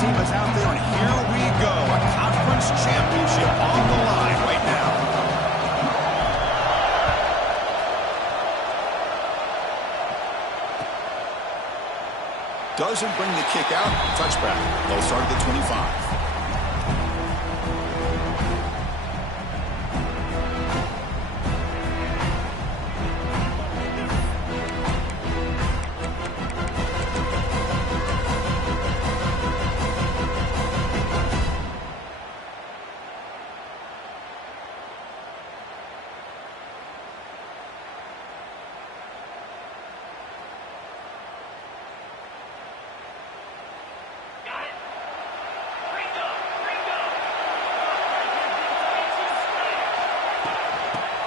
team is out there, and here we go. A conference championship on the line right now. Doesn't bring the kick out. Touchback. They'll start at the 25.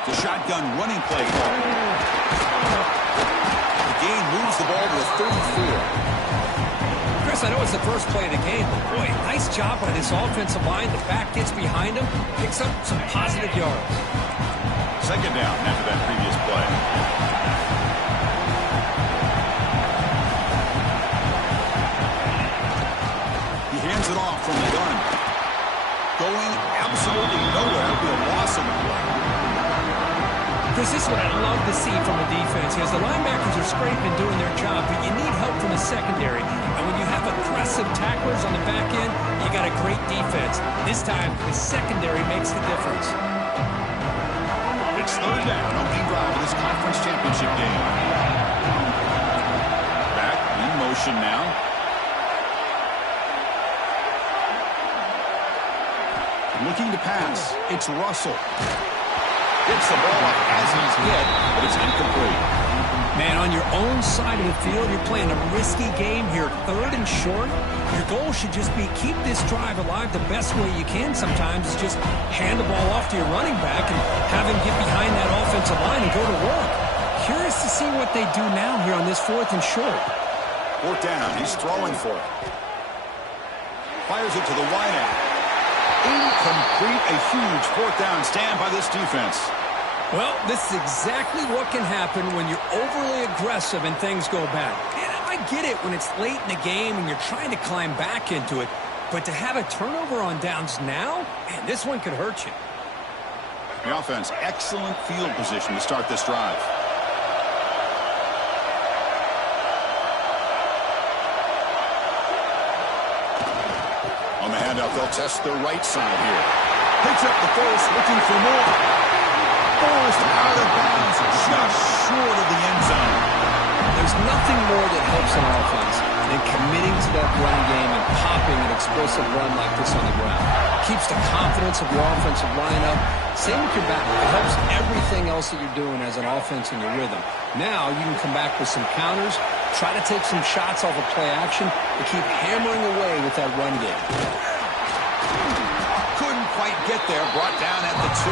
The shotgun running play call. The gain moves the ball to the 34. Chris, I know it's the first play of the game, but boy, nice job by this offensive line. The back gets behind him, picks up some positive yards. Second down after that previous play. He hands it off from the gun. Going absolutely nowhere. It'll be a loss of the play. This is what I love to see from the defense. As the linebackers are scraping and doing their job, but you need help from the secondary. And when you have aggressive tacklers on the back end, you got a great defense. This time, the secondary makes the difference. It's third down, opening drive of this conference championship game. Back in motion now. Looking to pass. It's Russell. Gets the ball up as he's hit, but it's incomplete. Man, on your own side of the field, you're playing a risky game here, third and short. Your goal should just be keep this drive alive the best way you can sometimes is just hand the ball off to your running back and have him get behind that offensive line and go to work. Curious to see what they do now here on this fourth and short. Fourth down, he's throwing for it. Fires it to the wideout. Incomplete, a huge fourth down stand by this defense. Well, this is exactly what can happen when you're overly aggressive and things go bad. And I get it when it's late in the game and you're trying to climb back into it. But to have a turnover on downs now, man, this one could hurt you. The offense, excellent field position to start this drive. On the handoff, they'll test the right side here. Picks up the first, looking for more. Forced out of bounds, just short of the end zone. There's nothing more that helps an offense than committing to that run game and popping an explosive run like this on the ground. Keeps the confidence of your offensive line up. Same with your back. It helps everything else that you're doing as an offense in your rhythm. Now you can come back with some counters, try to take some shots off of play action, and keep hammering away with that run game. Couldn't quite get there, brought down at the 2.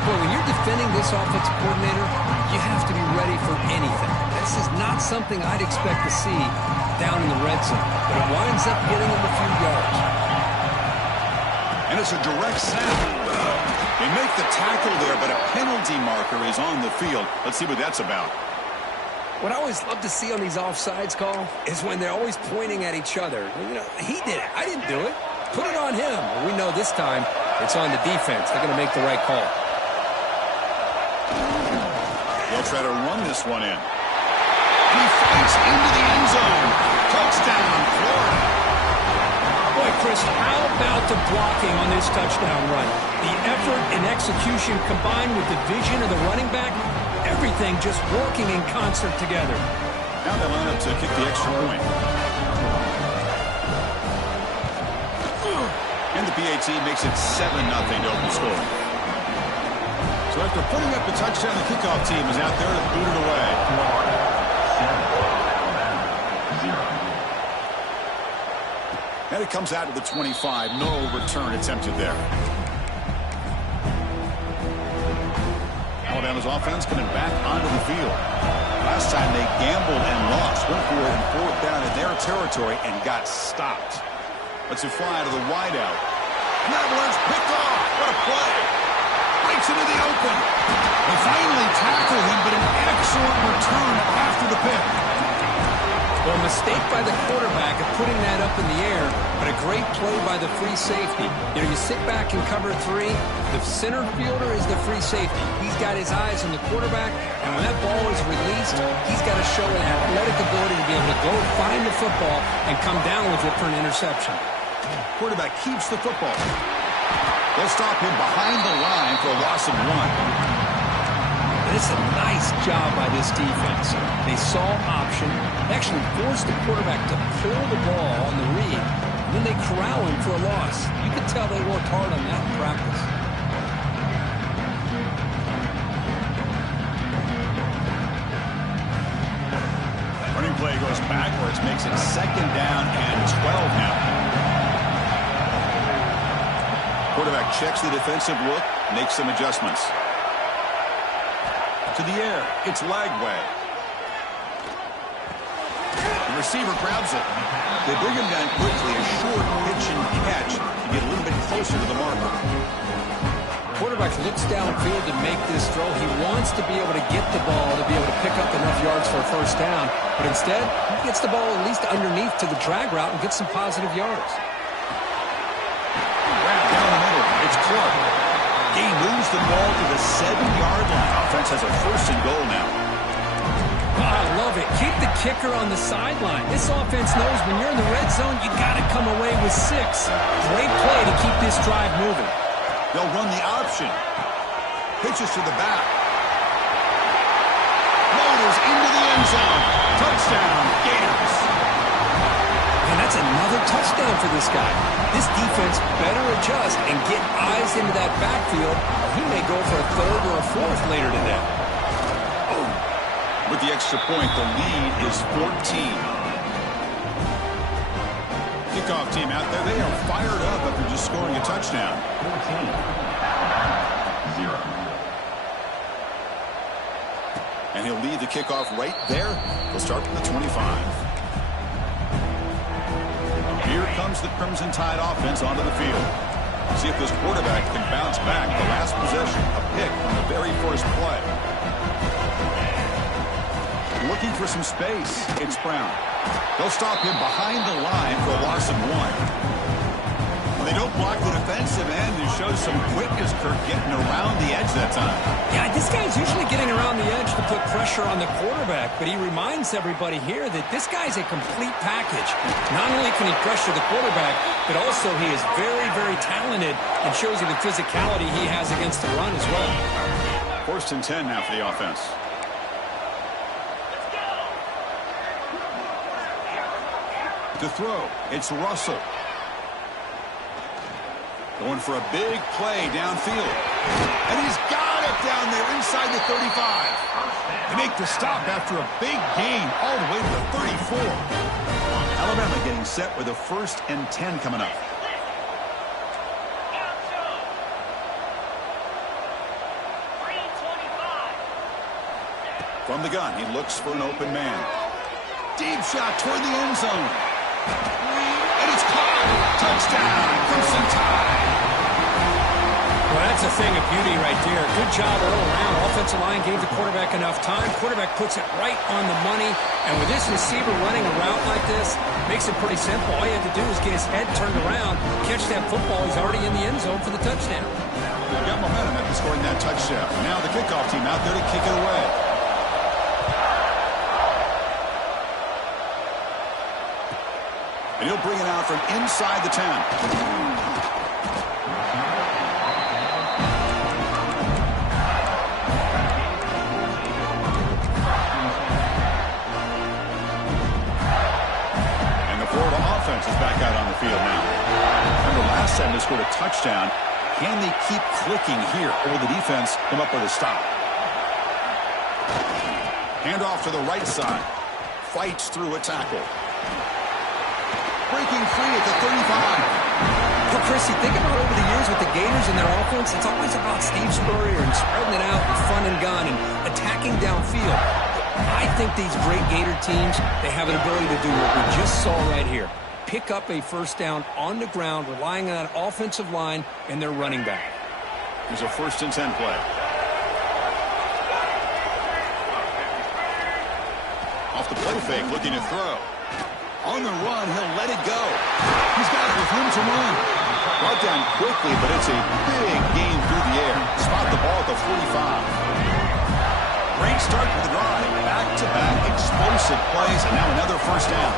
Boy, when you're defending this offensive coordinator, you have to be ready for anything. This is not something I'd expect to see down in the red zone, but it winds up getting him a few yards. And it's a direct sack. They make the tackle there, but a penalty marker is on the field. Let's see what that's about. What I always love to see on these offsides call is when they're always pointing at each other. You know, he did it. I didn't do it. Put it on him. Well, we know this time it's on the defense. They're going to make the right call. They'll try to run this one in. He fights into the end zone. Touchdown, Florida. Boy, Chris, how about the blocking on this touchdown run? The effort and execution combined with the vision of the running back, everything just working in concert together. Now they line up to kick the extra point. And the PAT makes it 7-0 to open score. So after putting up the touchdown, the kickoff team is out there to boot it away. And it comes out to the 25. No return attempted there. Alabama's offense coming back onto the field. Last time they gambled and lost. Went for it in fourth down in their territory and got stopped. Let's it fly to the wideout. Travelers picked off. What a play. Breaks into the open. They finally tackle him, but an excellent return after the pick. Well, a mistake by the quarterback, a putting that up in the air, but a great play by the free safety. You know, you sit back and cover 3. The center fielder is the free safety. He's got his eyes on the quarterback, and when that ball is released, he's got to show an athletic ability to be able to go find the football and come down with it for an interception. Quarterback keeps the football. They'll stop him behind the line for a loss of 1. It's a nice job by this defense. They saw option, actually forced the quarterback to pull the ball on the read, and then they corral him for a loss. You could tell they worked hard on that in practice. Running play goes backwards, makes it 2nd down and 12 now. Quarterback checks the defensive look, makes some adjustments. To the air, it's Lagway. The receiver grabs it. They bring him down quickly, a short pitch and catch to get a little bit closer to the marker. Quarterback looks downfield to make this throw. He wants to be able to get the ball to be able to pick up enough yards for a first down, but instead, he gets the ball at least underneath to the drag route and gets some positive yards. Down the middle, it's Clark. He moves the ball to the 7-yard line. Offense has a 1st and goal now. Oh, I love it. Keep the kicker on the sideline. This offense knows when you're in the red zone, you got to come away with 6. Great play to keep this drive moving. They'll run the option. Pitches to the back. Motors into the end zone. Touchdown, Gators. And that's another touchdown for this guy. This defense better adjust and get eyes into that backfield. He may go for a 3rd or a 4th later today. With the extra point, the lead is 14. Kickoff team out there, they are fired up after just scoring a touchdown. 14-0. And he'll lead the kickoff right there. He'll start from the 25. Here comes the Crimson Tide offense onto the field. See if this quarterback can bounce back. The last possession, a pick on the very first play. Looking for some space. It's Brown. They'll stop him behind the line for a loss of 1. They don't block the defensive end and show some quickness, Kirk, getting around the edge that time. Yeah, this guy's usually getting around the edge to put pressure on the quarterback, but he reminds everybody here that this guy's a complete package. Not only can he pressure the quarterback, but also he is very, very talented and shows you the physicality he has against the run as well. 1st and 10 now for the offense. To throw, it's Russell. Going for a big play downfield. And he's got it down there inside the 35. They make the stop after a big gain all the way to the 34. Alabama getting set with a 1st and 10 coming up. From the gun, he looks for an open man. Deep shot toward the end zone. And it's caught. Touchdown, Crimson Tide. Well, that's a thing of beauty right there. Good job all around. Offensive line gave the quarterback enough time. Quarterback puts it right on the money. And with this receiver running a route like this, makes it pretty simple. All you have to do is get his head turned around, catch that football. He's already in the end zone for the touchdown. They've got momentum after scoring that touchdown. Now the kickoff team out there to kick it away. And he'll bring it out from inside the 10. And the Florida offense is back out on the field now. Remember last time they scored a touchdown. Can they keep clicking here, or will the defense come up with a stop? Handoff to the right side. Fights through a tackle. Breaking free at the 35. Well, Chrissy, think about over the years with the Gators and their offense, it's always about Steve Spurrier and spreading it out and fun and gun and attacking downfield. I think these great Gator teams, they have an ability to do what we just saw right here. Pick up a first down on the ground, relying on that offensive line and their running back. Here's a 1st and 10 play. Off the play fake, looking to throw. On the run, he'll let it go. He's got it with room to run. Brought down quickly, but it's a big gain through the air. Spot the ball at the 45. Great start to the drive. Back-to-back explosive plays, and now another first down.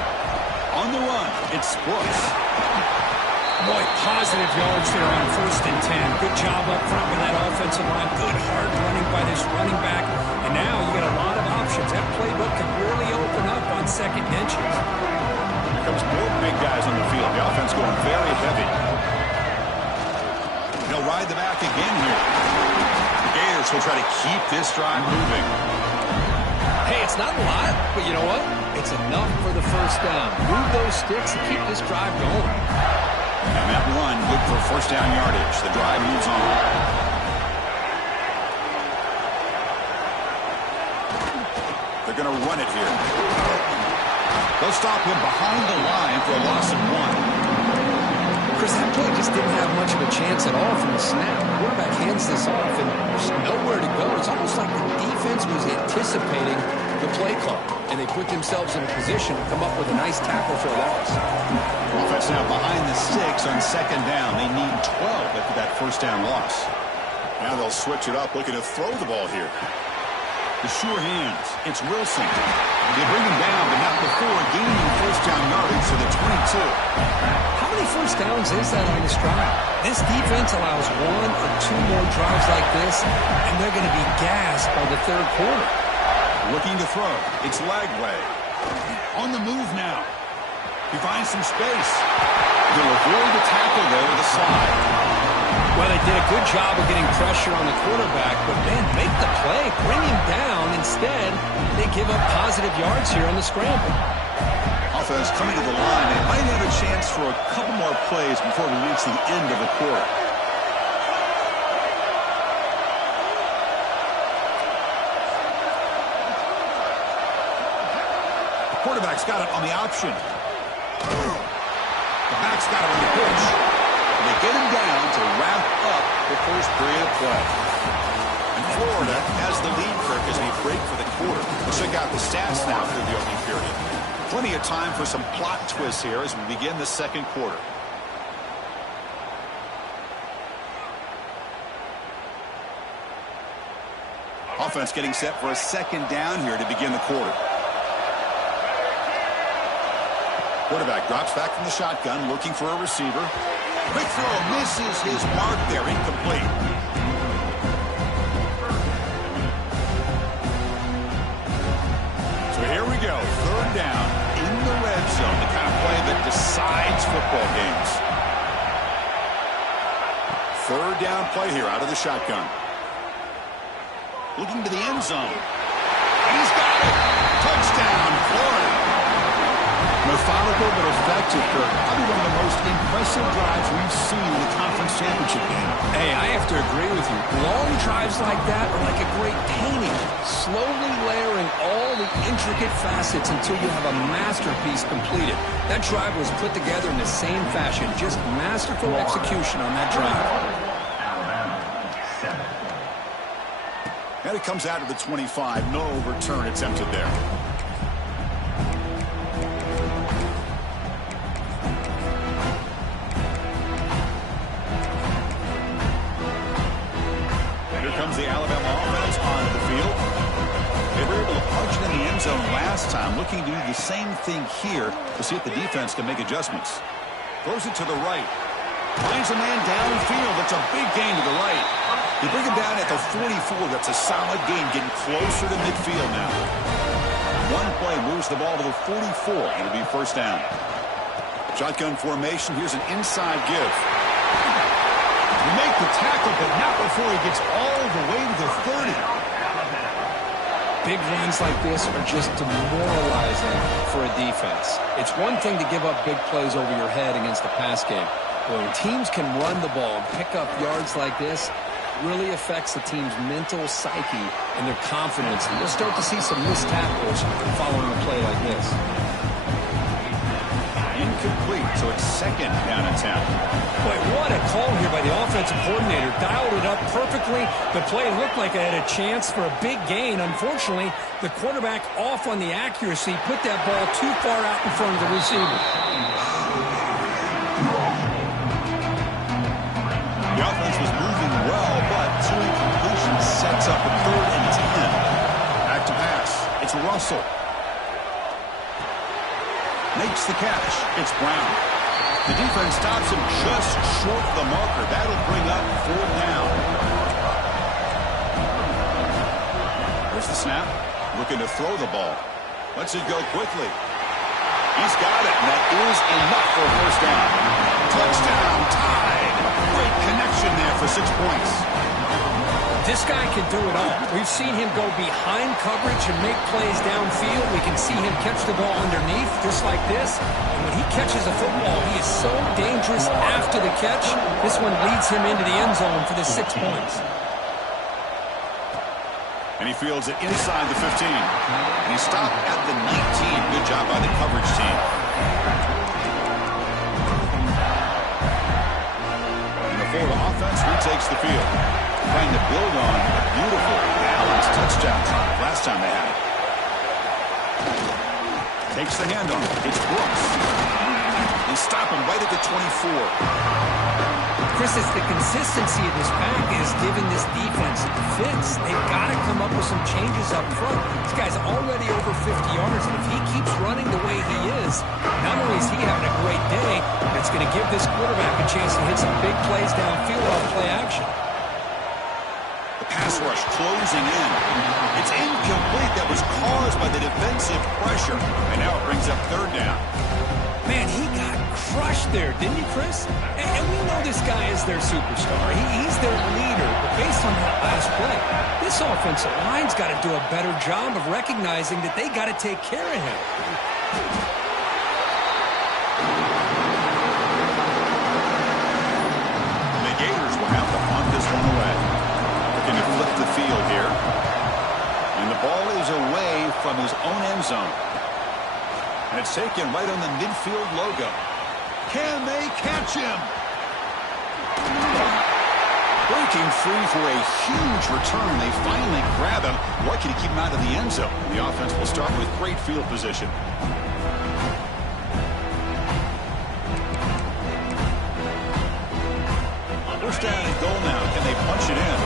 On the run, it's Brooks. Boy, positive yards there on 1st and 10. Good job up front with that offensive line. Good hard running by this running back. And now you got a lot of options. That playbook can really open up on second and inches. Here comes more big guys on the field. The offense going very heavy. They'll ride the back again here. The Gators will try to keep this drive moving. Hey, it's not a lot, but you know what? It's enough for the first down. Move those sticks and keep this drive going. And that run, good for first down yardage. The drive moves on. They're going to run it here. They'll stop him behind the line for a loss of 1. Chris, that play just didn't have much of a chance at all from the snap. The quarterback hands this off, and there's nowhere to go. It's almost like the defense was anticipating the play call, and they put themselves in a position to come up with a nice tackle for a loss. Offense now behind the 6 on second down. They need 12 after that first down loss. Now they'll switch it up, looking to throw the ball here. The sure hands. It's Wilson. They bring him down, but not before gaining first down yardage to the 22. How many first downs is that on this drive? This defense allows 1 or 2 more drives like this, and they're going to be gassed by the third quarter. Looking to throw. It's Lagway. On the move now. He finds some space. He'll avoid the tackle there with a slide. Well, they did a good job of getting pressure on the quarterback, but, man, make the play. Bring him down. Instead, they give up positive yards here on the scramble. Offense coming to the line. They might have a chance for a couple more plays before we reach the end of the quarter. The quarterback's got it on the option. The back's got it on the pitch. And they get him down to wrap up the first period of play. And Florida has the lead, Kirk, as we break for the quarter. Check out the stats now through the opening period. Plenty of time for some plot twists here as we begin the second quarter. Offense getting set for a second down here to begin the quarter. Quarterback drops back from the shotgun, looking for a receiver. Quick throw, misses his mark there, incomplete. So here we go, third down in the red zone, the kind of play that decides football games. Third down play here out of the shotgun. Looking to the end zone. And he's got it! Touchdown, Florida! Methodical but effective, Kirk. Probably one of the most impressive drives we've seen in the conference championship game. Hey, I have to agree with you. Long drives like that are like a great painting. Slowly layering all the intricate facets until you have a masterpiece completed. That drive was put together in the same fashion. Just masterful execution on that drive. And it comes out of the 25. No return attempted there. Comes the Alabama offense onto the field. They were able to punch it in the end zone last time, looking to do the same thing here to see if the defense can make adjustments. Throws it to the right. Finds a man downfield. That's a big gain to the right. They bring him down at the 44. That's a solid gain, getting closer to midfield now. One play moves the ball to the 44. It'll be first down. Shotgun formation. Here's an inside give. You make the tackle, but not before he gets all the way to the 30. Big runs like this are just demoralizing for a defense. It's one thing to give up big plays over your head against the pass game. But when teams can run the ball and pick up yards like this, it really affects the team's mental psyche and their confidence. And you'll start to see some missed tackles following a play like this. Incomplete. incomplete, so it's 2nd down and 10. Boy, what a call here by the offensive coordinator. Dialed it up perfectly. The play looked like it had a chance for a big gain. Unfortunately, the quarterback off on the accuracy, put that ball too far out in front of the receiver. The offense was moving well, but 2 incompletions sets up a 3rd and 10. Back to pass. It's Russell. Makes the catch. It's Brown. The defense stops him just short of the marker. That'll bring up 4th down. Here's the snap. Looking to throw the ball. Lets it go quickly. He's got it, and that is enough for a 1st down. Touchdown, tied. Great connection there for 6 points. This guy can do it all. We've seen him go behind coverage and make plays downfield. We can see him catch the ball underneath, just like this. And when he catches a football, he is so dangerous after the catch. This one leads him into the end zone for the 6 points. And he fields it inside the 15. And he stopped at the 19. Good job by the coverage team. And the Florida offense retakes the field, trying to build on a beautiful balanced touchdown drive last time they had it. Takes the handoff. It's Brooks. They stop him right at the 24. Chris, it's the consistency of this pack is giving this defense fits. They've got to come up with some changes up front. This guy's already over 50 yards, and if he keeps running the way he is, not only is he having a great day, but it's going to give this quarterback a chance to hit some big plays downfield off play action. Pass rush closing in. It's incomplete. That was caused by the defensive pressure. And now it brings up 3rd down. Man, he got crushed there, didn't he, Chris? And we know this guy is their superstar. He's their leader. But based on that last play, this offensive line's got to do a better job of recognizing that they got to take care of him. The Gators will have to punt this one away. Looking to flip the field here. And the ball is away from his own end zone. And it's taken right on the midfield logo. Can they catch him? Breaking free for a huge return. They finally grab him. Lucky to keep him out of the end zone. The offense will start with great field position. First down and goal now. Can they punch it in?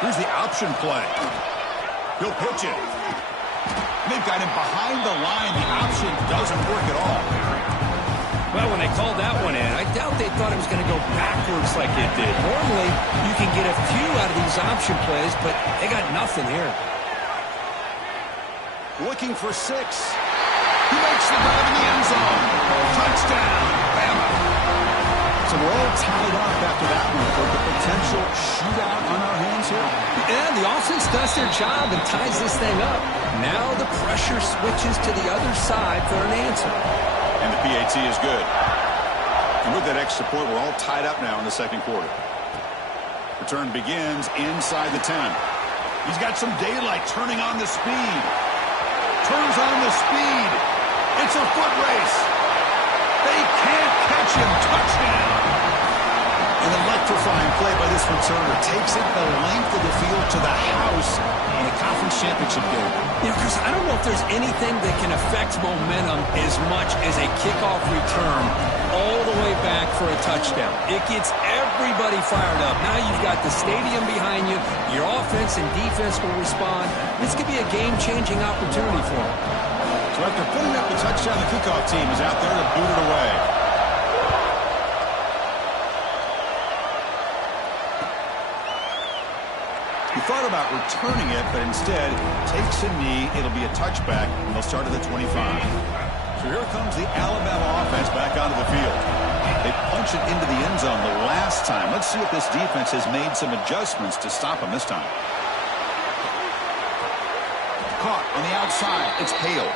Here's the option play. He'll pitch it. They've got him behind the line. The option doesn't work at all. Well, when they called that one in, I doubt they thought it was going to go backwards like it did. Normally, you can get a few out of these option plays, but they got nothing here. Looking for 6. He makes the grab in the end zone. Touchdown, Bama. So we're all tied up after that one for the potential shootout on our hands here. Yeah, the offense does their job and ties this thing up. Now the pressure switches to the other side for an answer. And the PAT is good. And with that extra point, we're all tied up now in the 2nd quarter. Return begins inside the 10. He's got some daylight turning on the speed. Turns on the speed. It's a foot race. They can't catch him. Touchdown. An electrifying play by this returner. Takes it the length of the field to the house in the conference championship game. You know, Chris, I don't know if there's anything that can affect momentum as much as a kickoff return all the way back for a touchdown. It gets everybody fired up. Now you've got the stadium behind you. Your offense and defense will respond. This could be a game-changing opportunity for them. So after putting up the touchdown, the kickoff team is out there to boot it away. He thought about returning it, but instead takes a knee. It'll be a touchback, and they'll start at the 25. So here comes the Alabama offense back onto the field. They punch it into the end zone the last time. Let's see if this defense has made some adjustments to stop them this time. Caught on the outside. It's Hale.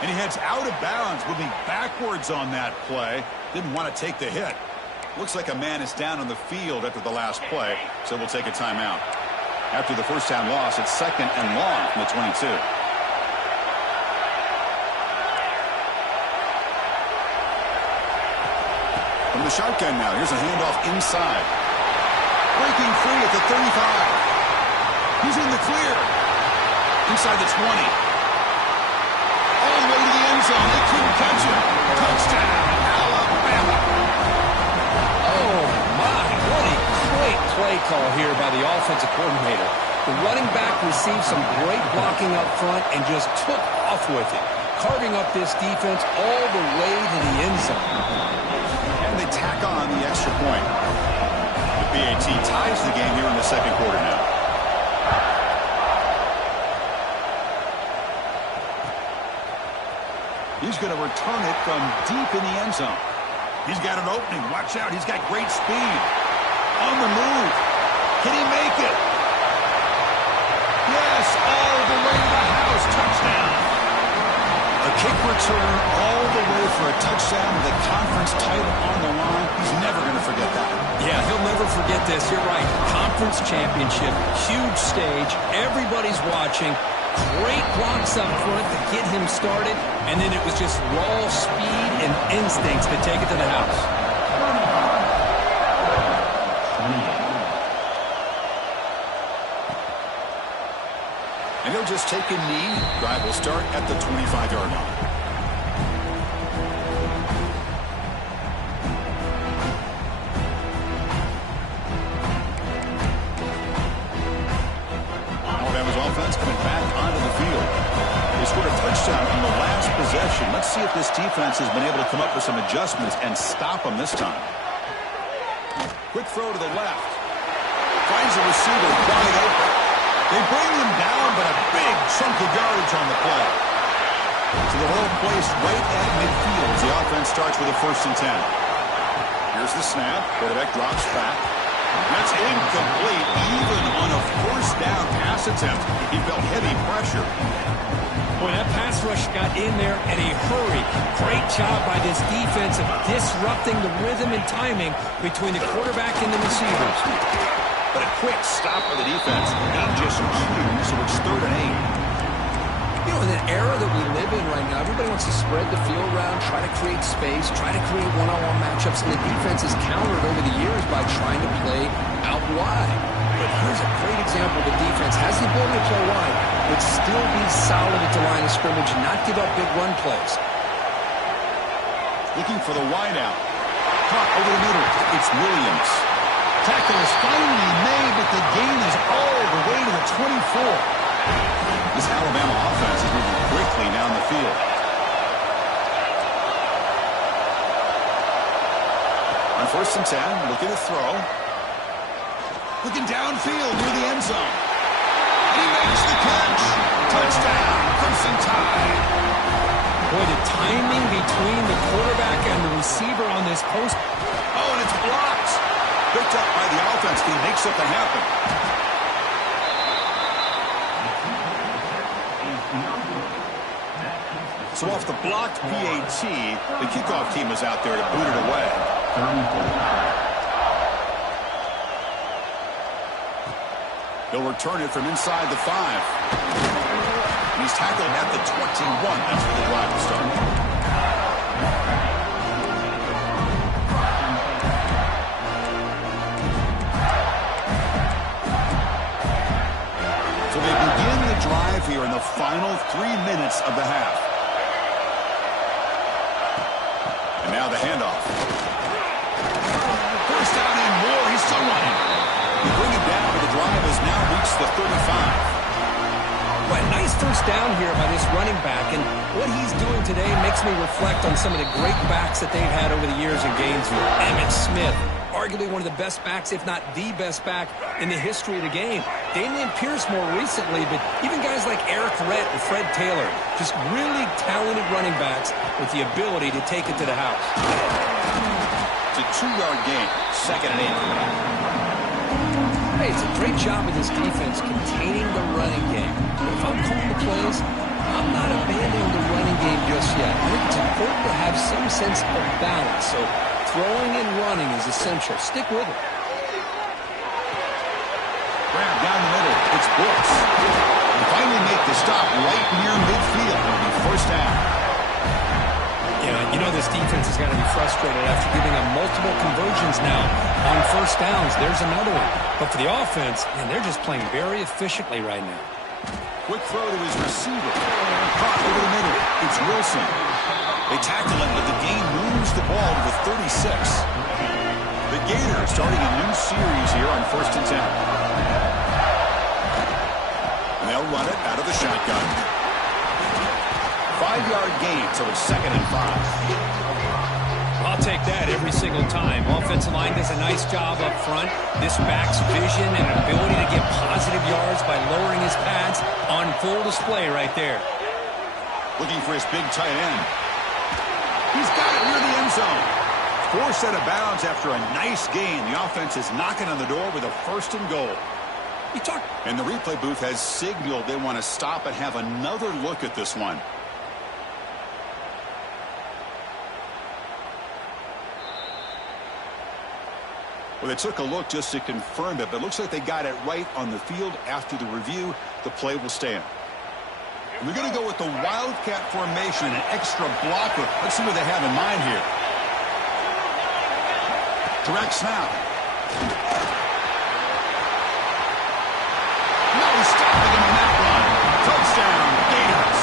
And he heads out of bounds, moving backwards on that play. Didn't want to take the hit. Looks like a man is down on the field after the last play, so we'll take a timeout. After the first down loss, it's 2nd and long from the 22. From the shotgun now, here's a handoff inside. Breaking free at the 35. He's in the clear. Inside the 20. All the way to the end zone. They couldn't catch him. Touchdown, Alabama. Oh, my. What a great play call here by the offensive coordinator. The running back received some great blocking up front and just took off with it, carving up this defense all the way to the end zone. And they tack on the extra point. The BAT ties the game here in the second quarter now. He's going to return it from deep in the end zone. He's got an opening. Watch out. He's got great speed. On the move. Can he make it? Yes, all the way to the house. Touchdown. A kick return all the way for a touchdown with a conference title on the line. He's never going to forget that. Yeah, he'll never forget this. You're right. Conference championship, huge stage. Everybody's watching. Great blocks up front to get him started, and then it was just raw speed and instincts to take it to the house. And he'll just take a knee. Drive will start at the 25-yard line. Alabama's offense coming back onto the field. They scored a touchdown on the last possession. Let's see if this defense has been able to come up with some adjustments and stop them this time. Quick throw to the left. Finds a receiver wide open. They bring him down, but a big chunk of yardage on the play. So the whole place right at midfield as the offense starts with a 1st and 10. Here's the snap. Quarterback drops back. That's incomplete. Even on a 1st down pass attempt, he felt heavy pressure. Boy, that pass rush got in there in a hurry. Great job by this defense of disrupting the rhythm and timing between the quarterback and the receivers. But a quick stop for the defense. Not just 2, so it's 3rd and 8. You know, in an era that we live in right now, everybody wants to spread the field around, try to create space, try to create one-on-one matchups, and the defense has countered over the years by trying to play out wide. But here's a great example. The defense has the ability to play wide, but still be solid at the line of scrimmage and not give up big run plays. Looking for the wideout. Caught over the middle. It's Williams. Tackle is finally made, but the gain is all the way to the 24. This Alabama offense is moving quickly down the field. On 1st and 10, looking to throw. Looking downfield near the end zone. And he makes the catch. Touchdown, Crimson Tide. Boy, the timing between the quarterback and the receiver on this post. Oh, and it's blocked. Picked up by the offense. He makes something happen. So off the blocked PAT, the kickoff team is out there to boot it away. He'll return it from inside the 5. He's tackled at the 21. That's where the drive will start. So they begin the drive here in the final 3 minutes of the half. And now the handoff. 1st down and more. He's still running. They bring him down, but the drive has now reached the 35. Well, nice 1st down here by this running back, and what he's doing today makes me reflect on some of the great backs that they've had over the years in Gainesville. Emmitt Smith, arguably one of the best backs, if not the best back in the history of the game. Damian Pierce more recently, but even guys like Eric Rett and Fred Taylor, just really talented running backs with the ability to take it to the house. It's a 2-yard gain, 2nd and 8. Hey, it's a great job of this defense containing the running game. But if I'm calling the plays, I'm not abandoning the running game just yet. I think it's important to have some sense of balance. So throwing and running is essential. Stick with it. Grab down the middle. against blitz. They finally make the stop right near midfield. It'll be first down. Yeah, you know this defense has got to be frustrated after giving them multiple conversions now on first downs. There's another one. But for the offense, man, they're just playing very efficiently right now. Quick throw to his receiver. Caught over the middle. It's Wilson. They tackle him, but the game moves the ball to the 36. The Gators starting a new series here on 1st and 10. And they'll run it out of the shotgun. 5-yard gain, so it's 2nd and 5. I'll take that every single time. Offensive line does a nice job up front. This back's vision and ability to get positive yards by lowering his pads on full display right there. Looking for his big tight end. He's got it near the end zone. Forced out of bounds after a nice gain. The offense is knocking on the door with a 1st and goal. And the replay booth has signaled they want to stop and have another look at this one. Well, they took a look just to confirm it, but it looks like they got it right on the field. After the review, the play will stand. And they're going to go with the Wildcat formation, an extra blocker. Let's see what they have in mind here. Direct snap. No stopping him on that run. Touchdown, Gators.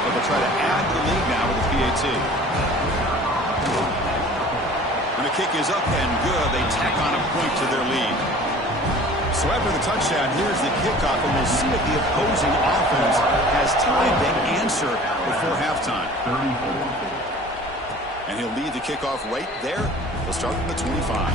But they'll try to add to the lead now with the PAT. And the kick is up and good. They tack on a point to their lead. So after the touchdown, here's the kickoff, and we'll see if the opposing offense has time to answer before halftime. And he'll lead the kickoff right there. He'll start from the 25.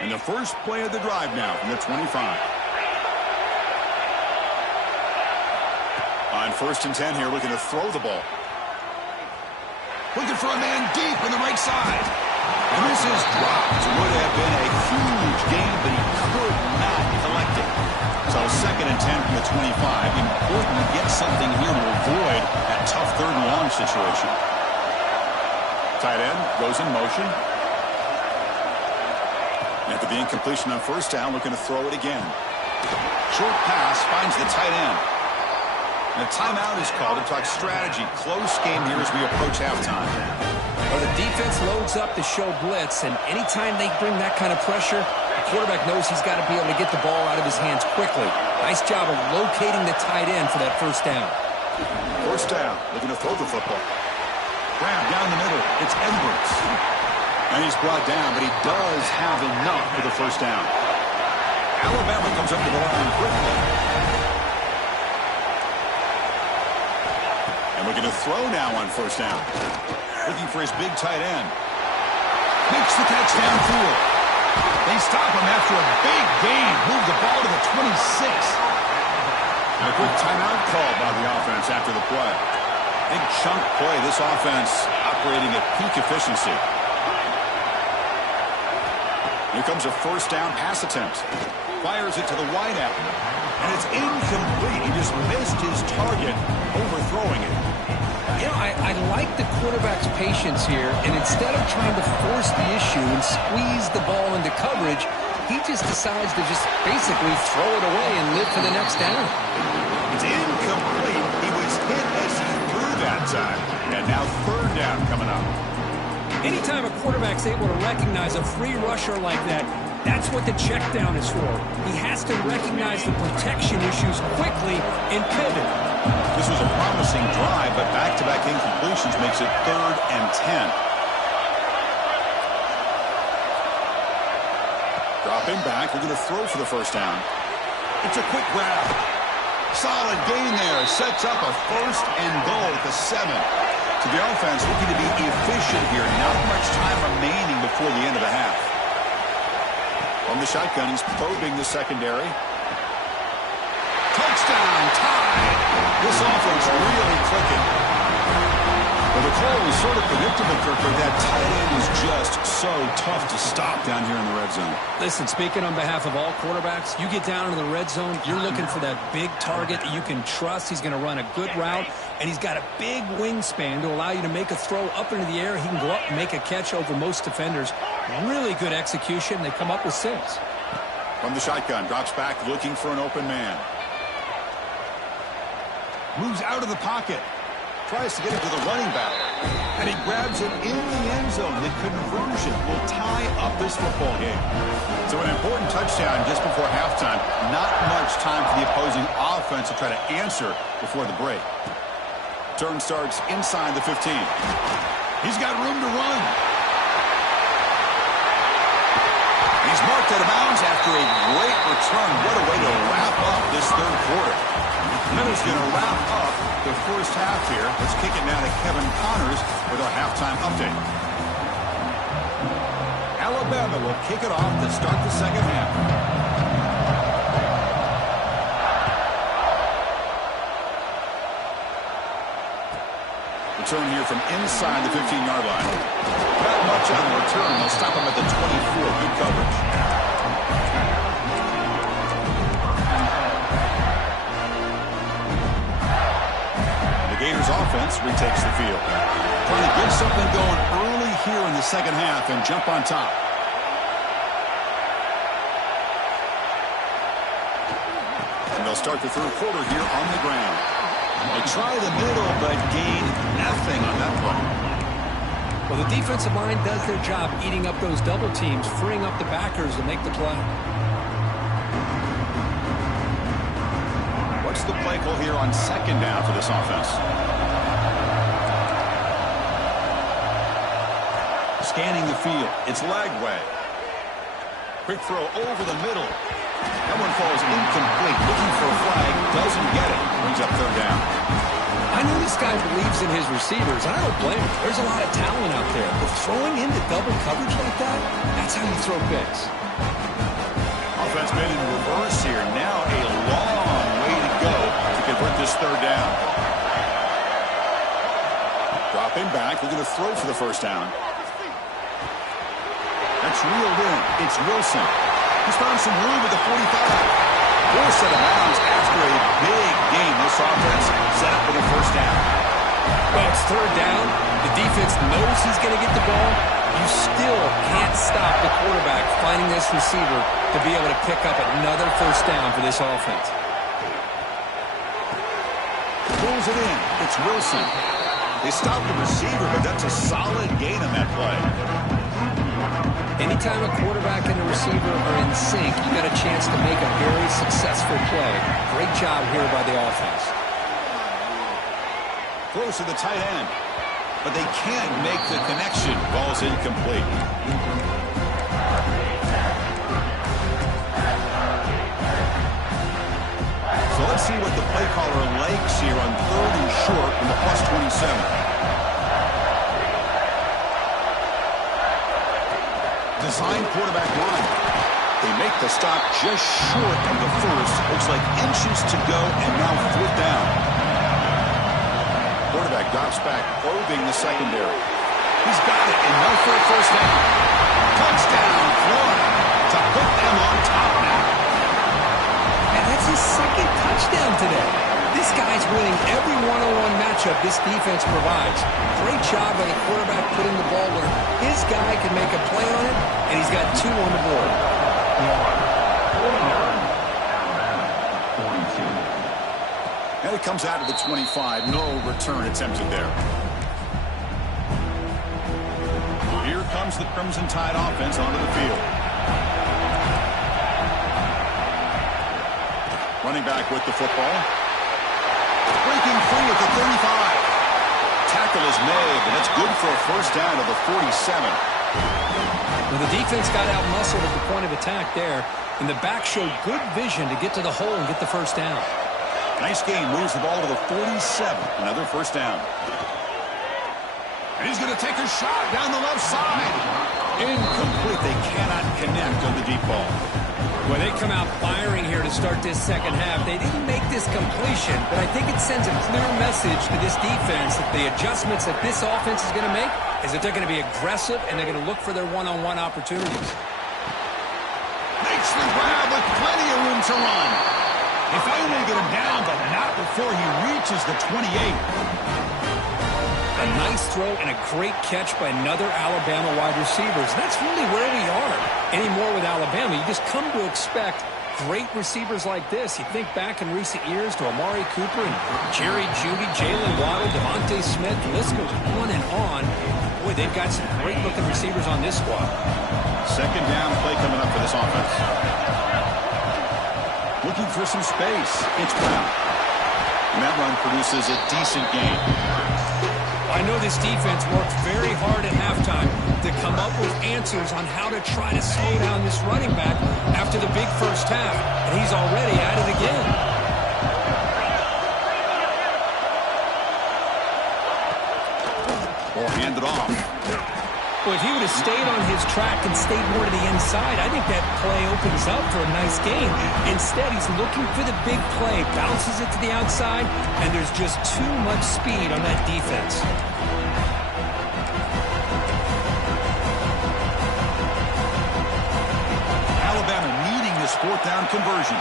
And the first play of the drive now from the 25. On 1st and 10 here, looking to throw the ball. Looking for a man deep on the right side. And this is dropped. It would have been a huge gain, but he could not collect it. So 2nd and 10 from the 25. Important to get something here to avoid that tough 3rd and long situation. Tight end goes in motion. After the incompletion on 1st down, looking to throw it again. Short pass finds the tight end. And a timeout is called to talk strategy. Close game here as we approach halftime. Well, the defense loads up to show blitz, and anytime they bring that kind of pressure, the quarterback knows he's got to be able to get the ball out of his hands quickly. Nice job of locating the tight end for that 1st down. 1st down, looking to throw the football. Grab down the middle. It's Edwards. And he's brought down, but he does have enough for the 1st down. Alabama comes up to the line quickly. And looking to throw now on 1st down. Looking for his big tight end. Makes the catch downfield. They stop him after a big gain. Move the ball to the 26. And a quick timeout called by the offense after the play. Big chunk play. This offense operating at peak efficiency. Here comes a 1st down pass attempt. Fires it to the wideout. And it's incomplete. He just missed his target, overthrowing it. You know, I like the quarterback's patience here, and instead of trying to force the issue and squeeze the ball into coverage, he just decides to just basically throw it away and live for the next down. It's incomplete. He was hit as he threw that time. And now 3rd down coming up. Anytime a quarterback's able to recognize a free rusher like that, that's what the check down is for. He has to recognize the protection issues quickly and pivot. This was a promising drive, but back-to-back incompletions makes it 3rd and 10. Dropping back, looking to throw for the 1st down. It's a quick grab. Solid gain there. Sets up a 1st and goal at the 7. So the offense looking to be efficient here. Not much time remaining before the end of the half. From the shotgun, he's probing the secondary. Touchdown, tied. This offense really clicking. Well, the call was sort of predictable, Kirk, but that tight end is just so tough to stop down here in the red zone. Listen, speaking on behalf of all quarterbacks, you get down into the red zone, you're looking for that big target that you can trust. He's going to run a good route, and he's got a big wingspan to allow you to make a throw up into the air. He can go up and make a catch over most defenders. Really good execution. They come up with 6. From the shotgun, drops back looking for an open man. Moves out of the pocket. Tries to get it to the running back. And he grabs it in the end zone. The conversion will tie up this football game. So an important touchdown just before halftime. Not much time for the opposing offense to try to answer before the break. Turn starts inside the 15. He's got room to run. He's marked out of bounds after a great return. What a way to wrap up this third quarter. Minnesota going to wrap up the first half here. Let's kick it now to Kevin Connors with our halftime update. Alabama will kick it off to start the second half. Return here from inside the 15-yard line. Not much on the return. They'll stop him at the 24. Good coverage. The Gators offense retakes the field. Trying to get something going early here in the second half and jump on top. And they'll start the third quarter here on the ground. They try the middle, but gain nothing on that play. Well, the defensive line does their job eating up those double teams, freeing up the backers to make the play. What's the play call here on second down for this offense? Scanning the field. It's Lagway. Quick throw over the middle. That one falls incomplete. Looking for a flag. Doesn't get it. Brings up third down. I know this guy believes in his receivers, and I don't blame him. There's a lot of talent out there. But throwing into double coverage like that, that's how you throw picks. Offense made in reverse here. Now a long way to go to convert this third down. Dropping back. Looking to throw for the first down. That's reeled in. It's Wilson. He's found some room at the 45. Forced out of bounds after a big game. This offense set up for the first down. Well, it's third down. The defense knows he's going to get the ball. You still can't stop the quarterback finding this receiver to be able to pick up another first down for this offense. Pulls it in. It's Wilson. They stop the receiver, but that's a solid gain on that play. Anytime a quarterback and a receiver are in sync, you got a chance to make a very successful play. Great job here by the offense. Close to the tight end, but they can't make the connection. Ball's incomplete. So let's see what the play caller likes here on third and short from the plus 27. Design quarterback run. They make the stop just short of the first. Looks like inches to go, and now fourth down. Quarterback drops back, probing the secondary. He's got it, and no for a first down. Touchdown, Florida, to put them on top now. And that's his second touchdown today. This guy's winning every one-on-one matchup this defense provides. Great job by the quarterback putting the ball where his guy can make a play on it, and he's got 2 on the board. And it comes out of the 25. No return attempted there. Here comes the Crimson Tide offense onto the field. Running back with the football. Breaking free at the 35. Tackle is made, and that's good for a first down of the 47. Well, the defense got out-muscled at the point of attack there, and the back showed good vision to get to the hole and get the first down. Nice game. Moves the ball to the 47. Another first down. He's going to take a shot down the left side. Incomplete. They cannot connect on the deep ball. Well, they come out firing here to start this second half. They didn't make this completion, but I think it sends a clear message to this defense that the adjustments that this offense is going to make is that they're going to be aggressive and they're going to look for their one-on-one opportunities. Makes the grab with plenty of room to run. If only get him down, but not before he reaches the 28. A nice throw and a great catch by another Alabama wide receiver. That's really where we are anymore with Alabama. You just come to expect great receivers like this. You think back in recent years to Amari Cooper and Jerry Jeudy, Jalen Waddle, Devontae Smith. The list goes on and on. Boy, they've got some great-looking receivers on this squad. Second down play coming up for this offense. Looking for some space. It's Brown. And that run produces a decent gain. I know this defense worked very hard at halftime to come up with answers on how to try to slow down this running back after the big first half, and he's already at it again. Ball handed off. Well, if he would have stayed on his track and stayed more to the inside, I think that play opens up for a nice game. Instead, he's looking for the big play, bounces it to the outside, and there's just too much speed on that defense. Alabama needing this fourth down conversion.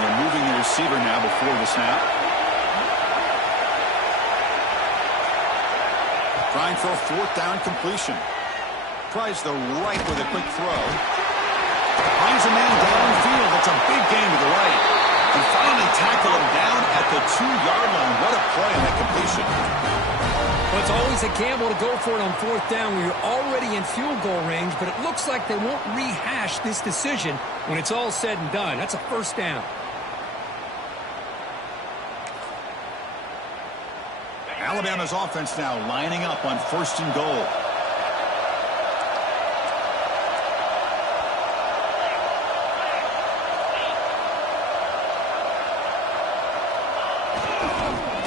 They're moving the receiver now before the snap. Trying for a fourth down completion. Tries the right with a quick throw. Finds a man downfield. That's a big gain to the right. And finally tackle him down at the 2-yard line. What a play on that completion. Well, it's always a gamble to go for it on fourth down when you're already in field goal range, but it looks like they won't rehash this decision when it's all said and done. That's a first down. Alabama's offense now lining up on first and goal.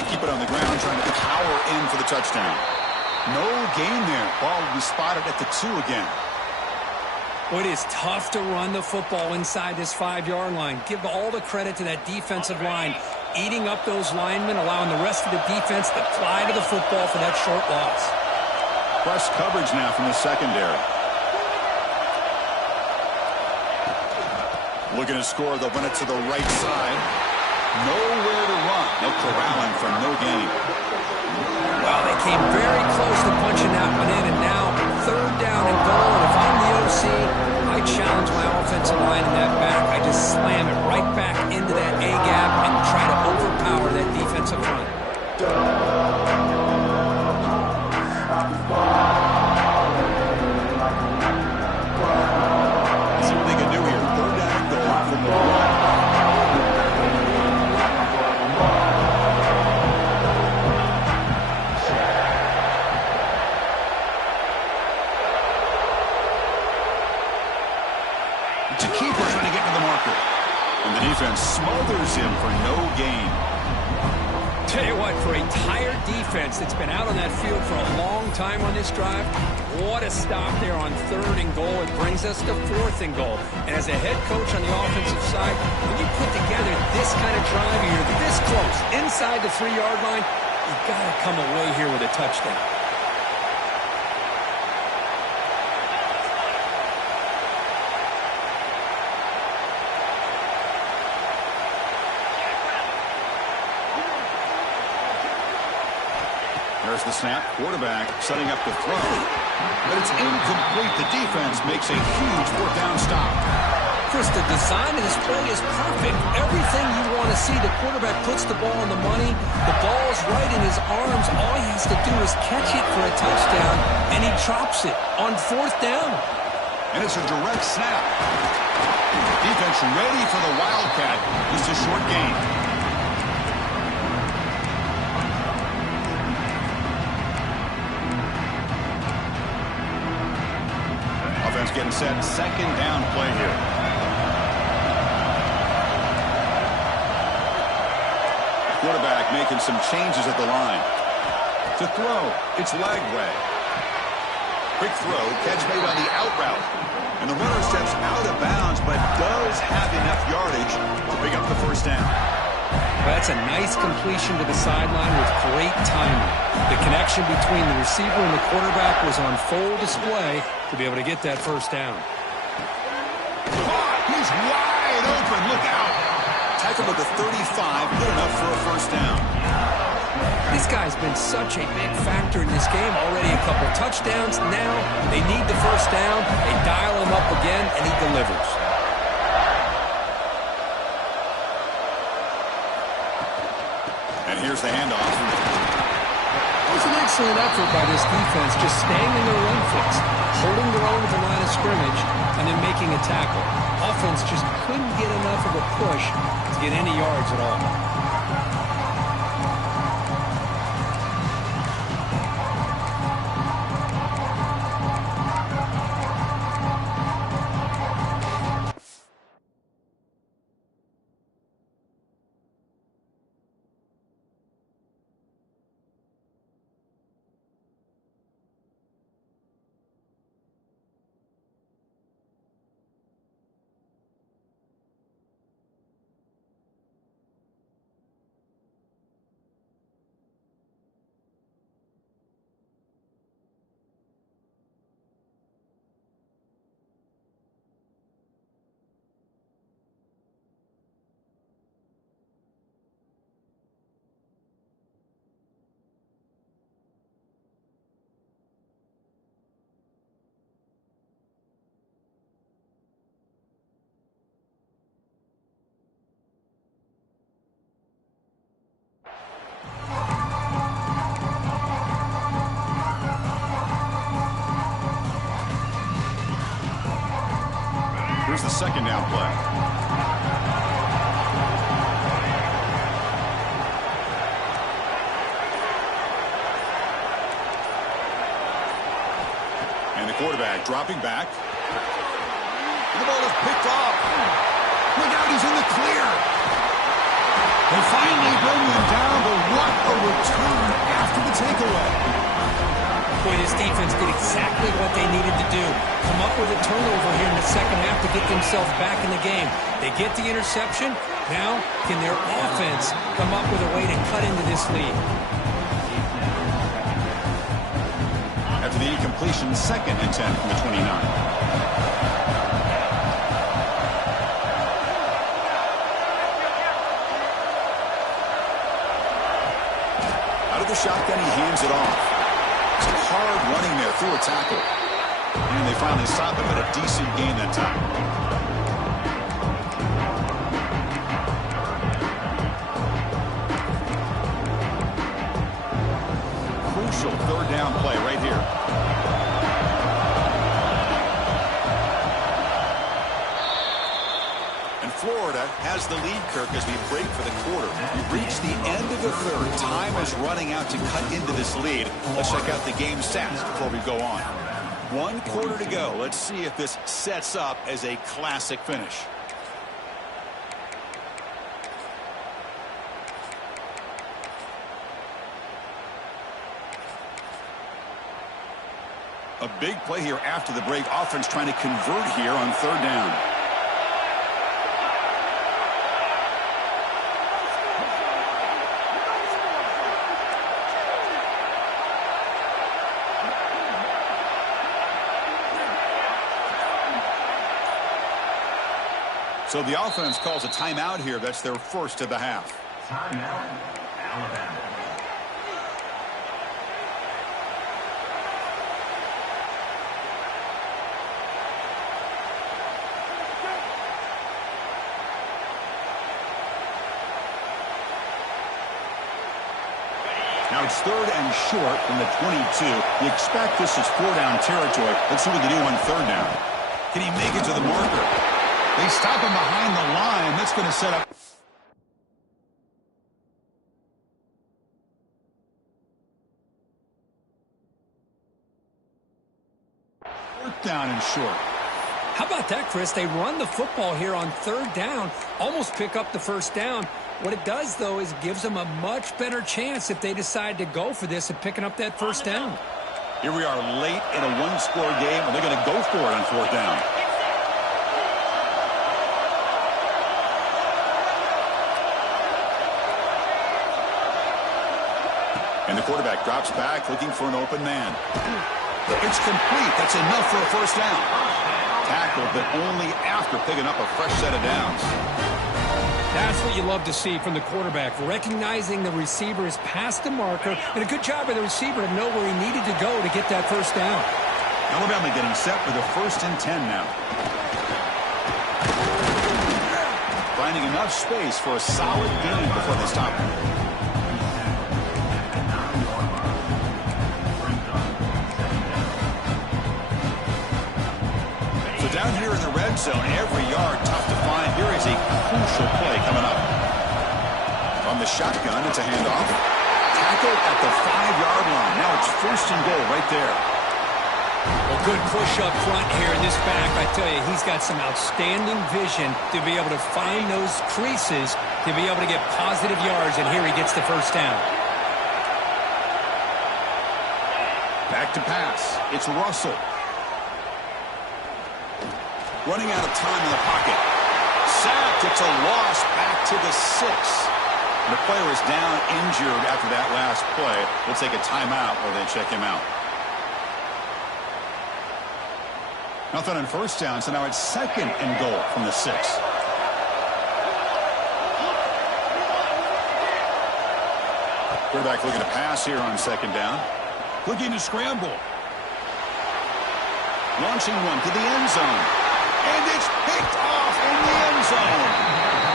Keep it on the ground, trying to power in for the touchdown. No gain there. Ball will be spotted at the 2 again. Well, it is tough to run the football inside this 5-yard line. Give all the credit to that defensive line, eating up those linemen, allowing the rest of the defense to fly to the football for that short loss. Press coverage now from the secondary. Looking to score, they'll run it to the right side. Nowhere to run. No corralling for no gain. Well, they came very close to punching that one in, and now third down and goal. And if I'm the OC, I challenge my offensive line in that back. I just slam it right back into that A-gap and try to overpower that defensive front. See what they can do here. Third down and goal from the line. It's a keeper trying to get to the marker. And the defense smothers him for no gain. Tell you what, for a tired defense that's been out on that field for a long time on this drive, what a stop there on third and goal. It brings us to fourth and goal. And as a head coach on the offensive side, when you put together this kind of drive, you're this close inside the 3-yard line, you've got to come away here with a touchdown. There's the snap. Quarterback setting up the throw. But it's incomplete. The defense makes a huge fourth down stop. Chris, the design of this play is perfect. Everything you want to see. The quarterback puts the ball on the money. The ball's right in his arms. All he has to do is catch it for a touchdown, and he drops it on fourth down. And it's a direct snap. Defense ready for the Wildcat. Just a short gain. Offense getting set. Second down play here. Quarterback making some changes at the line. To throw, it's Lagway. Quick throw, catch made on the out route. And the runner steps out of bounds, but does have enough yardage to pick up the first down. Well, that's a nice completion to the sideline with great timing. The connection between the receiver and the quarterback was on full display to be able to get that first down. He's wide open. Look out. Tackled at the 35. Good enough for a first down. This guy's been such a big factor in this game. Already a couple touchdowns. Now they need the first down. They dial him up again, and he delivers. And here's the handoff. It was an excellent effort by this defense, just staying in their run fix, holding their own at the line of scrimmage, and then making a tackle. Offense just couldn't get enough of a push to get any yards at all. Here's the second down play. And the quarterback dropping back. And the ball is picked off. Look out, he's in the clear. They finally bring him down, but what a return after the takeaway. Boy, this defense did exactly what they needed to do. Come up with a turnover here in the second half to get themselves back in the game. They get the interception. Now, can their offense come up with a way to cut into this lead? After the incompletion, 2nd and 10 from the 29. Out of the shotgun, he hands it off. Hard running there through a tackle. And they finally stop him at a decent gain that time. Crucial third down play right here. And Florida has the lead, Kirk, as we break for the quarter. We've reached the end of the third. Time is running out to cut into this lead. Let's check out the game stats before we go on. 1 quarter to go. Let's see if this sets up as a classic finish. A big play here after the break. Offense trying to convert here on third down. So the offense calls a timeout here. That's their first of the half. Timeout, Alabama. Now it's 3rd and short from the 22. You expect this is 4-down territory. Let's see what they do on 3rd down. Can he make it to the marker? They stop him behind the line. That's going to set up. 4th down and short. How about that, Chris? They run the football here on third down, almost pick up the first down. What it does, though, is it gives them a much better chance if they decide to go for this and picking up that first down. Here we are late in a one-score game, and they're going to go for it on fourth down. And the quarterback drops back, looking for an open man. It's complete. That's enough for a first down. Tackled, but only after picking up a fresh set of downs. That's what you love to see from the quarterback, recognizing the receiver is past the marker, and a good job by the receiver to know where he needed to go to get that first down. Alabama getting set for the 1st and 10 now. Finding enough space for a solid gain before they stop him. Down here in the red zone, every yard tough to find. Here is a crucial play coming up. From the shotgun, it's a handoff. Tackled at the 5-yard line. Now it's 1st and goal right there. Well, good push up front here in this back. I tell you, he's got some outstanding vision to be able to find those creases, to be able to get positive yards, and here he gets the first down. Back to pass. It's Russell. Running out of time in the pocket. Sacked. It's a loss back to the 6. The player is down injured after that last play. We'll take a timeout while they check him out. Nothing on first down, so now it's 2nd and goal from the 6. Quarterback looking to pass here on 2nd down. Looking to scramble. Launching one to the end zone. And it's picked off in the end zone.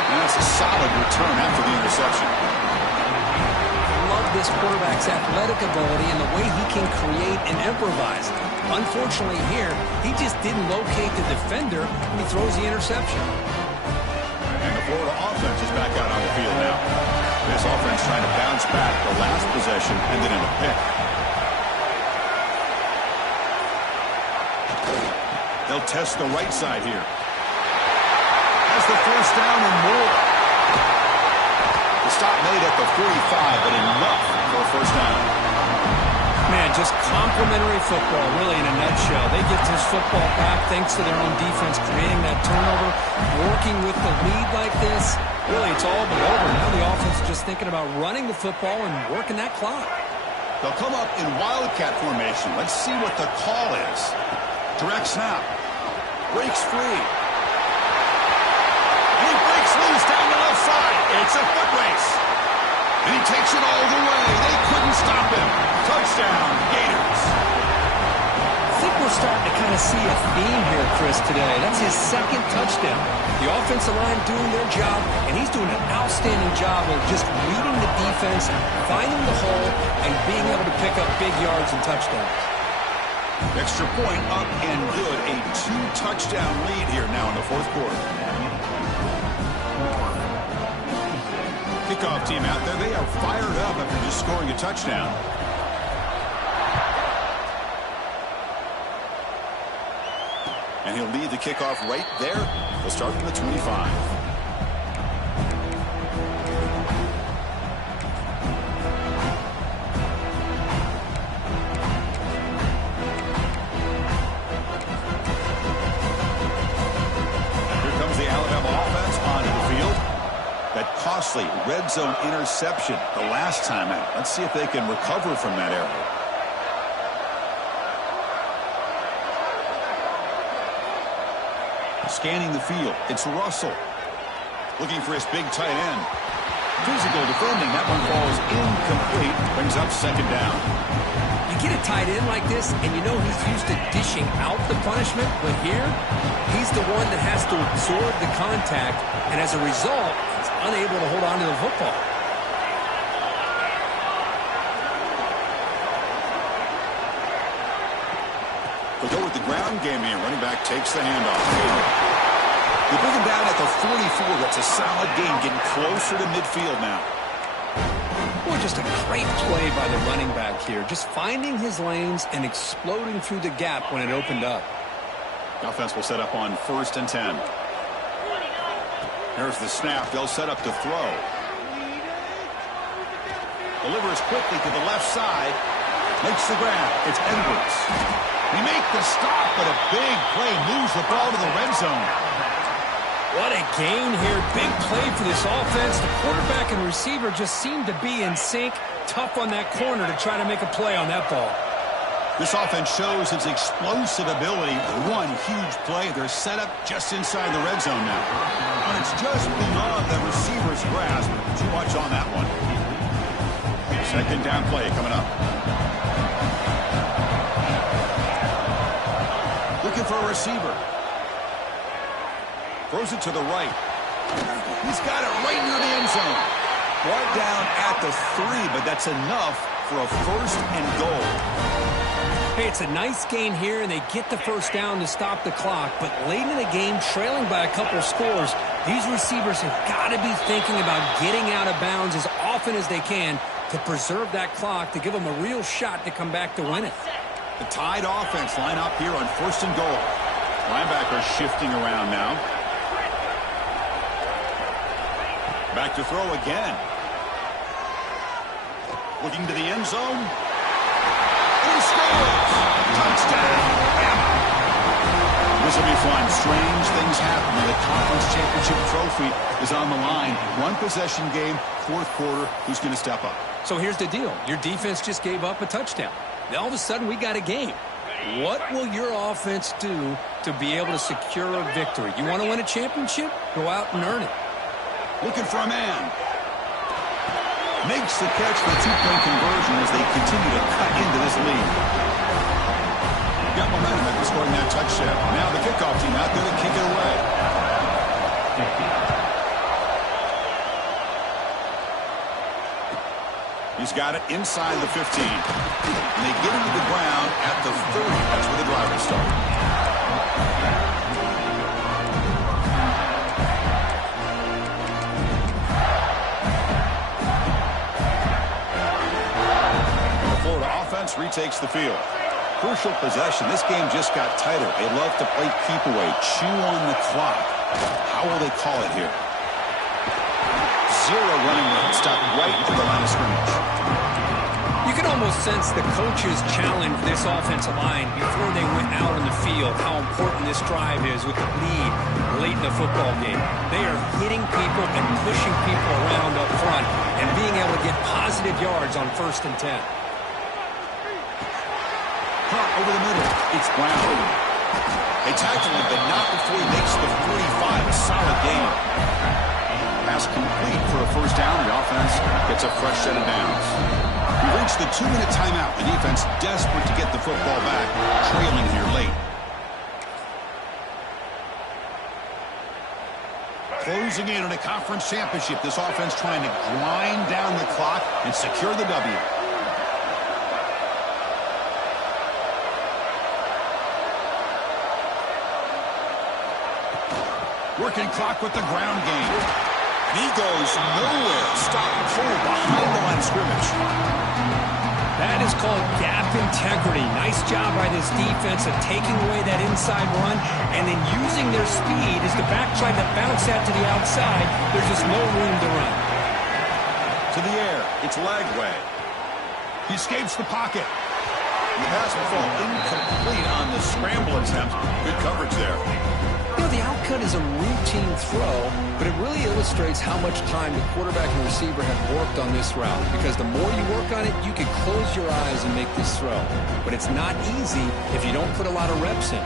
And that's a solid return after the interception. I love this quarterback's athletic ability and the way he can create and improvise. Unfortunately here, he just didn't locate the defender when he throws the interception. And the Florida offense is back out on the field now. This offense trying to bounce back. The last possession ended in a pick. They'll test the right side here. Has the first down and more. The stop made at the 45, but enough for a first down. Man, just complimentary football, really, in a nutshell. They get this football back thanks to their own defense, creating that turnover, working with the lead like this. Really, it's all but over. Now the offense is just thinking about running the football and working that clock. They'll come up in wildcat formation. Let's see what the call is. Direct snap. Breaks free. And he breaks loose down the left side. It's a foot race. And he takes it all the way. They couldn't stop him. Touchdown, Gators. I think we're starting to kind of see a theme here, Chris, today. That's his 2nd touchdown. The offensive line doing their job, and he's doing an outstanding job of just reading the defense, finding the hole, and being able to pick up big yards and touchdowns. Extra point up and good. A 2-touchdown lead here now in the 4th quarter. Kickoff team out there. They are fired up after just scoring a touchdown. And he'll lead the kickoff right there. He'll start from the 25. Costly red zone interception the last time out. Let's see if they can recover from that error. Scanning the field. It's Russell. Looking for his big tight end. Physical defending. That one falls incomplete. Brings up 2nd down. You get a tight end like this, and you know he's used to dishing out the punishment, but here, he's the one that has to absorb the contact, and as a result, he's unable to hold on to the football. They'll go with the ground game here. Running back takes the handoff. They bring him down at the 44. That's a solid gain, getting closer to midfield now. Boy, just a great play by the running back here. Just finding his lanes and exploding through the gap when it opened up. Offense will set up on 1st and 10. Here's the snap. They'll set up to throw. Delivers quickly to the left side. Makes the grab. It's Edwards. He makes the stop, but a big play moves the ball to the red zone. What a gain here. Big play for this offense. The quarterback and receiver just seem to be in sync. Tough on that corner to try to make a play on that ball. This offense shows its explosive ability. One huge play. They're set up just inside the red zone now. And it's just beyond the receiver's grasp. Too much on that one. 2nd down play coming up. Looking for a receiver. Throws it to the right. He's got it right near the end zone. Brought down at the 3, but that's enough for a 1st and goal. Hey, it's a nice gain here, and they get the 1st down to stop the clock. But late in the game, trailing by a couple scores, these receivers have got to be thinking about getting out of bounds as often as they can to preserve that clock, to give them a real shot to come back to win it. The Tide offense line up here on 1st and goal. Linebacker shifting around now. Back to throw again. Looking to the end zone. And he scores! Touchdown! This will be fun. Strange things happen when the conference championship trophy is on the line. One possession game, 4th quarter. Who's going to step up? So here's the deal. Your defense just gave up a touchdown. Now all of a sudden we got a game. What will your offense do to be able to secure a victory? You want to win a championship? Go out and earn it. Looking for a man. Makes the catch for the 2-point conversion as they continue to cut into this lead. Got momentum after scoring that touchdown. Now the kickoff team out there to kick it away. He's got it inside the 15. And they get him to the ground at the 30. That's where the drive will start. Retakes the field. Crucial possession. This game just got tighter. They love to play keep away, chew on the clock. How will they call it here? 0 running room. Stop right at the line of scrimmage. You can almost sense the coaches challenge this offensive line before they went out on the field, how important this drive is with the lead late in the football game. They are hitting people and pushing people around up front and being able to get positive yards on 1st and 10. Over the middle. It's Brown. They tackle him, but not before he makes the 45. A solid game. Pass complete for a 1st down. The offense gets a fresh set of downs. We reached the 2-minute timeout. The defense desperate to get the football back, trailing here late. Closing in on a conference championship. This offense trying to grind down the clock and secure the W. Working clock with the ground game. And he goes nowhere. Stop pull behind the line of scrimmage. That is called gap integrity. Nice job by this defense of taking away that inside run and then using their speed as the back tried to bounce that to the outside. There's just no room to run. To the air. It's Lagway. He escapes the pocket. The pass will fall incomplete on the scramble attempt. Good coverage there. You know, the outcut is a routine throw, but it really illustrates how much time the quarterback and receiver have worked on this route. Because the more you work on it, you can close your eyes and make this throw. But it's not easy if you don't put a lot of reps in.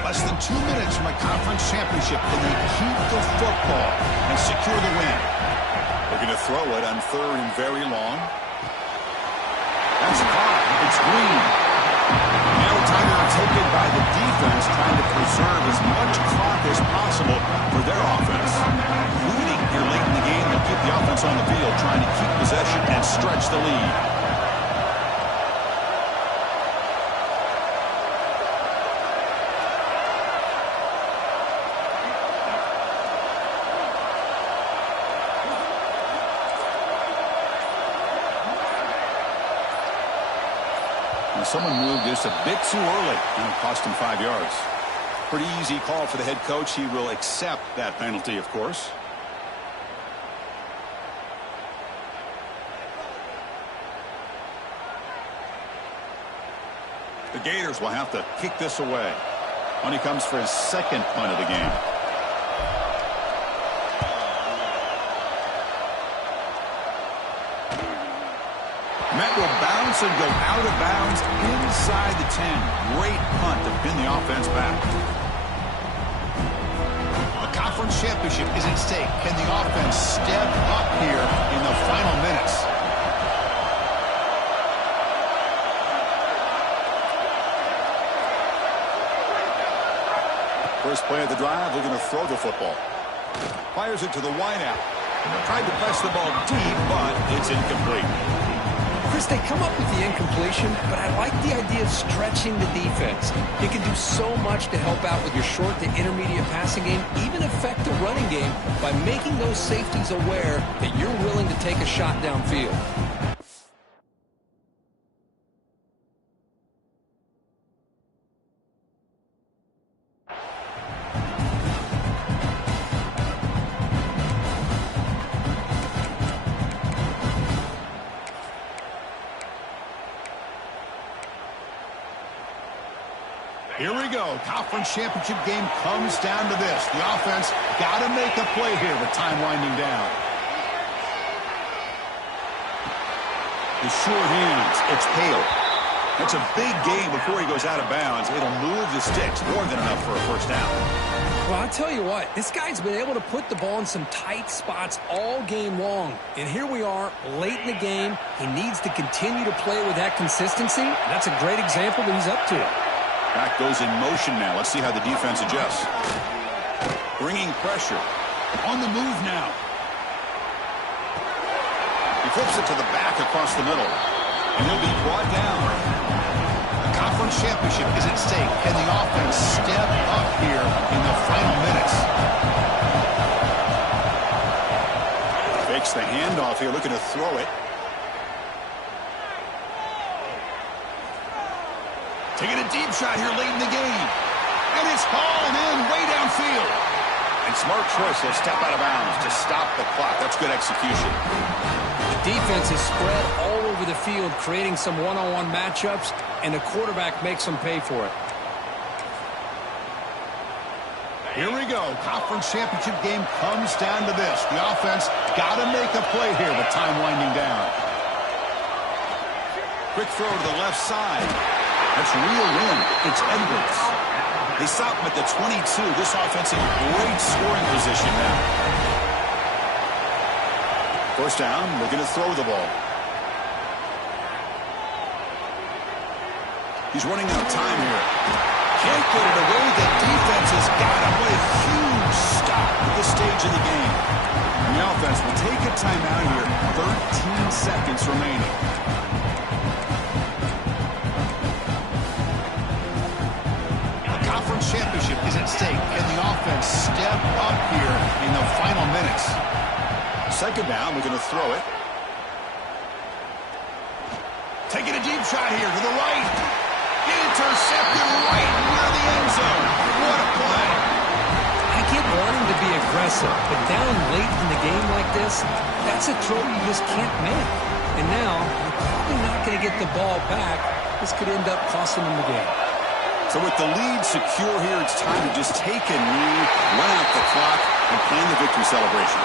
Less than 2 minutes from a conference championship, and they keep the football and secure the win. They're going to throw it on 3rd and very long. That's caught. It's Green. Now timeout taken by the defense, trying to preserve as much clock as possible for their offense. Leading here late in the game, they'll keep the offense on the field, trying to keep possession and stretch the lead. someone moved just a bit too early, and it cost him 5 yards. Pretty easy call for the head coach. He will accept that penalty, of course. The Gators will have to kick this away when he comes for his second punt of the game. And that will bounce and go out of bounds inside the 10. Great punt to pin the offense back. The conference championship is at stake. Can the offense step up here in the final minutes? First play of the drive, we're going to throw the football. Fires it to the wideout. Tried to press the ball deep, but it's incomplete. Chris, they come up with the incompletion, but I like the idea of stretching the defense. You can do so much to help out with your short to intermediate passing game, even affect the running game by making those safeties aware that you're willing to take a shot downfield. Here we go. Conference championship game comes down to this. The offense got to make a play here with time winding down. The short hands. It's Hale. That's a big gain before he goes out of bounds. It'll move the sticks. More than enough for a first down. Well, I'll tell you what. This guy's been able to put the ball in some tight spots all game long. And here we are, late in the game. He needs to continue to play with that consistency. And that's a great example that he's up to it. Back goes in motion now. Let's see how the defense adjusts. Bringing pressure. On the move now. He flips it to the back across the middle. And he'll be brought down. The conference championship is at stake. Can the offense step up here in the final minutes? Fakes the handoff here, looking to throw it. Taking a deep shot here late in the game. And it's hauled in way downfield. And smart choice, he'll step out of bounds to stop the clock. That's good execution. The defense is spread all over the field, creating some one-on-one matchups, and the quarterback makes them pay for it. Here we go. Conference championship game comes down to this. The offense got to make a play here with time winding down. Quick throw to the left side. That's real in. It's Edwards. They stop him at the 22. This offense in great scoring position now. First down, looking to throw the ball. He's running out of time here. Can't get it away. The defense has got him. What a huge stop at this stage of the game. And the offense will take a timeout here. 13 seconds remaining. Championship is at stake. Can the offense step up here in the final minutes? Second down, we're going to throw it. Taking a deep shot here to the right. Intercepted right near the end zone. What a play. I get wanting to be aggressive, but down late in the game like this, that's a throw you just can't make. And now, you're probably not going to get the ball back. This could end up costing them the game. So with the lead secure here, it's time to just take a knee, run out the clock, and plan the victory celebration.